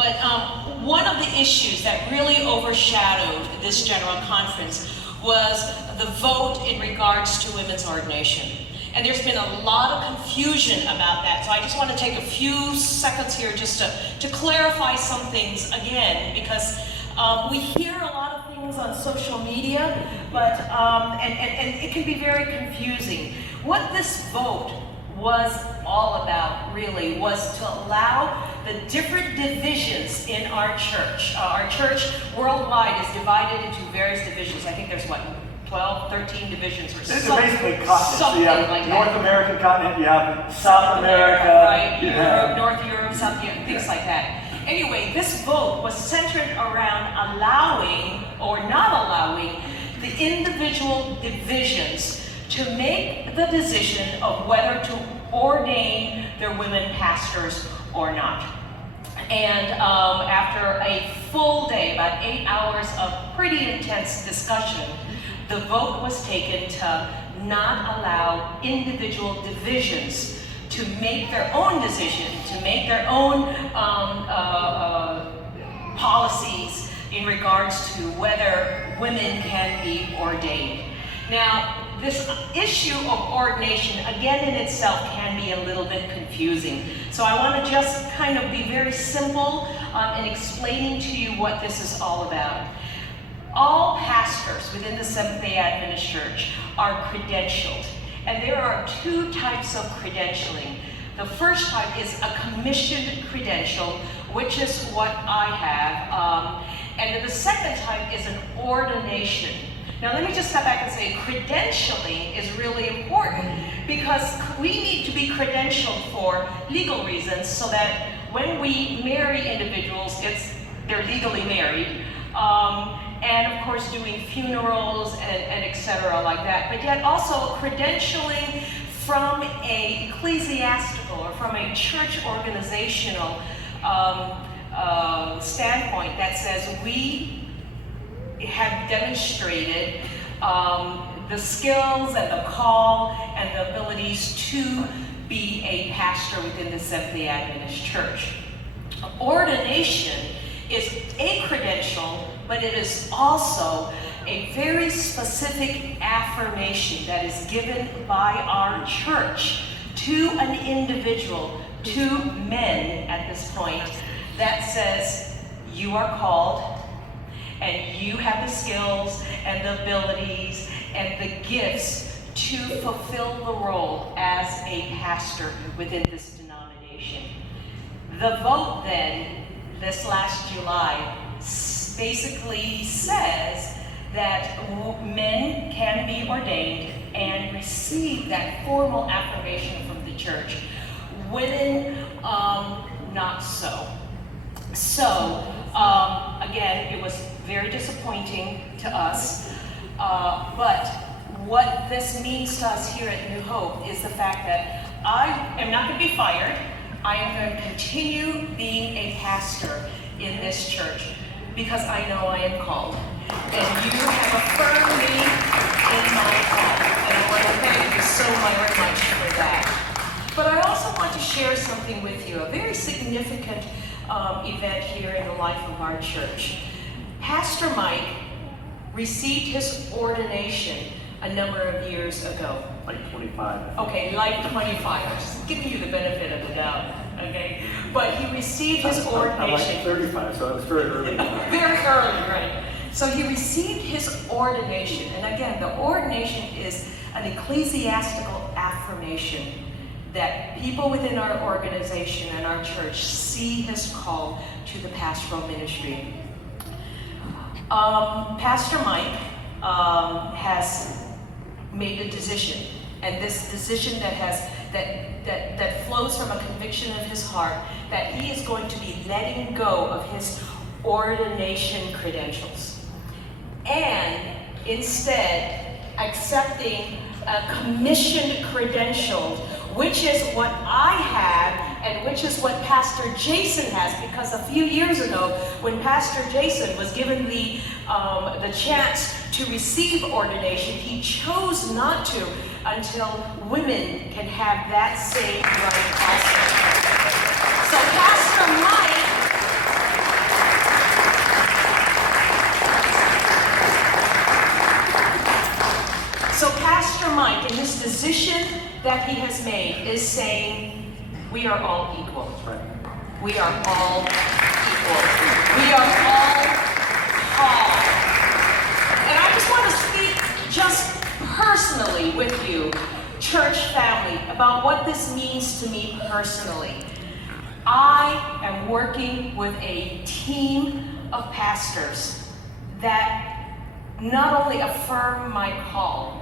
But one of the issues that really overshadowed this General Conference was the vote in regards to women's ordination. And there's been a lot of confusion about that. So I just want to take a few seconds here just to clarify some things again, because we hear a lot of things on social media, but and it can be very confusing. What this vote was all about really was to allow the different divisions in our church. Our church worldwide is divided into various divisions. I think there's what, 12, 13 divisions or These something. are basically continents. So you have like North that. American continent, you have South America, right? Europe, North Europe, South Europe, things like that. Anyway, this vote was centered around allowing or not allowing the individual divisions to make the decision of whether to ordain their women pastors or not. And after a full day, about 8 hours of pretty intense discussion, the vote was taken to not allow individual divisions to make their own decision, to make their own policies in regards to whether women can be ordained. Now, this issue of ordination, again in itself, can be a little bit confusing. So I want to just kind of be very simple in explaining to you what this is all about. All pastors within the Seventh-day Adventist Church are credentialed. And there are two types of credentialing. The first type is a commissioned credential, which is what I have. And then the second type is an ordination. Now let me just step back and say credentialing is really important because we need to be credentialed for legal reasons so that when we marry individuals, they're legally married. And of course doing funerals and etc. like that. But yet also credentialing from a ecclesiastical or from a church organizational standpoint that says we have demonstrated the skills and the call and the abilities to be a pastor within the Seventh-day Adventist Church. Ordination is a credential, but it is also a very specific affirmation that is given by our church to an individual, to men at this point, that says, you are called, and you have the skills and the abilities and the gifts to fulfill the role as a pastor within this denomination. The vote then, this last July, basically says that men can be ordained and receive that formal affirmation from the church. Women, not so. So, again, it was very disappointing to us, but what this means to us here at New Hope is the fact that I am not going to be fired. I am going to continue being a pastor in this church because I know I am called. And you have affirmed me in my call. And I want to thank you so very much for that. But I also want to share something with you, a very significant event here in the life of our church. Pastor Mike received his ordination a number of years ago. Like 25. Okay, like 25. I'm just giving you the benefit of the doubt, okay? But he received his ordination. I'm like 35, so it was very early. Very early, right? So he received his ordination. And again, the ordination is an ecclesiastical affirmation that people within our organization and our church see his call to the pastoral ministry. Pastor Mike has made a decision, and this decision that flows from a conviction of his heart that he is going to be letting go of his ordination credentials and instead accepting a commissioned credential, which is what I have and which is what Pastor Jason has, because a few years ago when Pastor Jason was given the chance to receive ordination, he chose not to until women can have that same right also. So Pastor Mike Pastor Mike, in this decision that he has made, is saying, we are all equal. That's right. We are all equal. We are all called. And I just want to speak just personally with you, church family, about what this means to me personally. I am working with a team of pastors that not only affirm my call,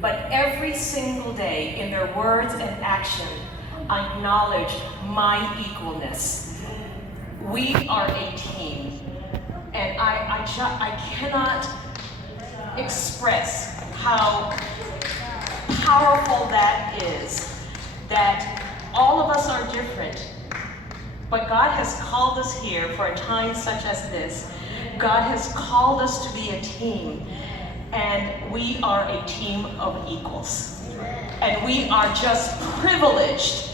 but every single day in their words and action acknowledge my equalness. We are a team, and I cannot express how powerful that is, that all of us are different, but God has called us here for a time such as this. God has called us to be a team, and we are a team of equals. And we are just privileged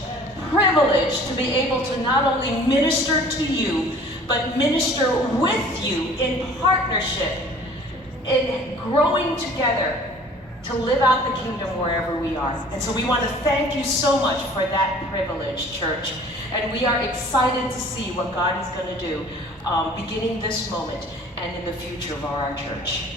to be able to not only minister to you, but minister with you in partnership, in growing together to live out the kingdom wherever we are. And so we want to thank you so much for that privilege, church. And we are excited to see what God is going to do beginning this moment and in the future of our church.